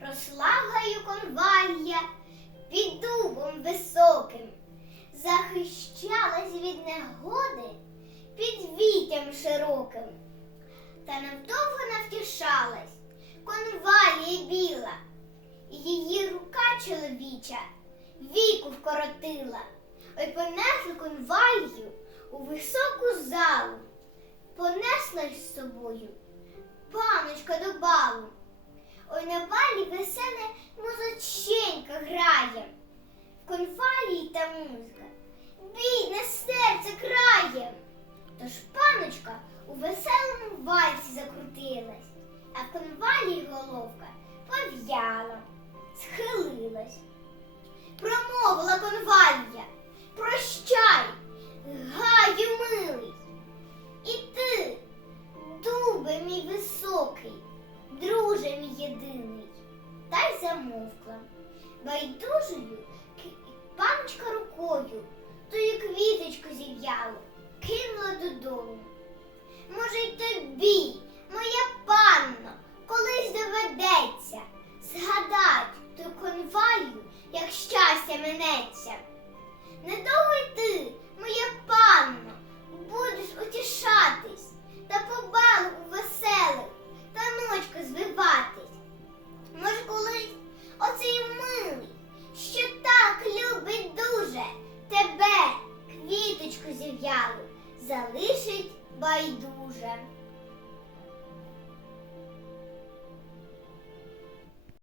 розслагаю конвалія під дубом високим, захищалась від негоди під вітям широким, та навдовго навтішалась конвалія біла, її рука чоловіча віку вкоротила, ой понесли конвалію у високу залу, понесла з собою паночка до балу. Ой на балі веселе музиченька грає, в конвалії та музика, бідне серце крає. Тож паночка у веселому вальсі закрутилась, а в конвалії головка пов'яла, схилилась. Промовила конвалія, прощай, гаю милий. І ти, дубе мій високий, мій єдиний, та й замовкла. Байдужою паночка рукою тую квіточку зів'ялу, кинула додому. Може, й тобі, моя панно, колись доведеться згадать ту конвалію, як щастя минеться. Недовго залишить байдуже.